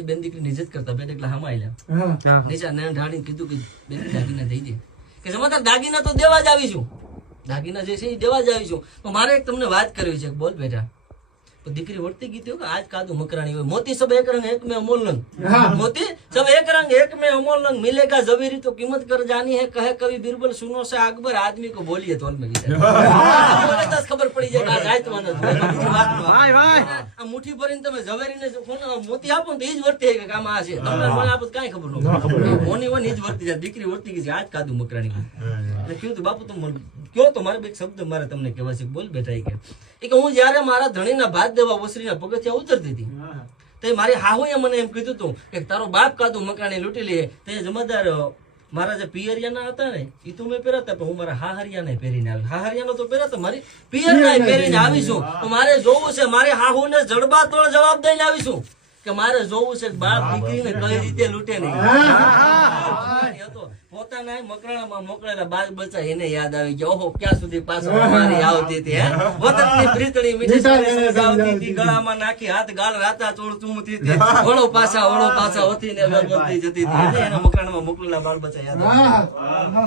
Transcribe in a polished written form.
બેન દીકરી નિજત કરતા બેન એકલા હામાં આલ્યા નીચે નયન ઢાળીને કીધું કે બેન દાગીના દઈ દે કે સમાધાર દાગીના તો દેવા જ આવીશું, દાગીના જે છે એ દેવા જ આવીશું. તો મારે એક તમને વાત કરવી છે, બોલ બેટા. तो दीकरी वर्ती की थी आज कादू मकरानी हुई मोती सब एक रंग एक में अमोल रंग, मोती सब एक रंग एक में अमोल रंग मिलेगा जवेरी तो कीमत कर जानी है. कहे कवि बीरबल सुनो से अकबर आदमी को बोलिए तो खबर पड़ी जाए मुठ्ठी भरी તમે ઝવેરીને મોતી આપો તો ઈ જ વર્તી કે કામ આ છે તમને મને આપો કાઈ ખબર ન મોની વન ઈ જ વર્તી છે. દીકરી વર્તી ગઈ છે આજ કાદુ મકરાની. એટલે કીધું તો બાપુ તમે કયો તો મારે એક શબ્દ મારે તમને કહેવા છે. બોલ બેટા કે હું જયારે મારા ધણીના ભાત દેવા ઓસરીના પગથિયા ઉતરતી હતી તો મારી હાહુએ મને એમ કીધું હતું કે તારો બાપ કાદુ મકરાણી લૂંટી લે. તે જમાદાર મારા જે પિયરિયાના હતા ને એ તો મેં પહેરાતા પણ હું મારા હાહરિયાને પહેરીને આવી. હાહરિયાનો તો પહેરાતા મારી પિયરના પહેરીને આવીશું. તો મારે જોવું છે મારી હાહુને જડબા તોડ જવાબ દઈને આવીશું કે મારે જોવું છે બાપ દીકરીને કઈ રીતે લૂંટે નહીં. પોતાના મકરાણામાં મોકલેલા બાજ બચ્ચા એને યાદ આવી ગયા. ઓહો ક્યાં સુધી પાછો મારી આવતી હતી વતનની પ્રીતણી મીઠી આવતી હતી ગળામાં નાખી હાથ ગાળ રાતા ચોળ ચૂમતી હતી વળો પાછા હોતી ને જતી હતી. એના મકરાણામાં મોકલેલા બાળ બચ્ચા યાદ આવી.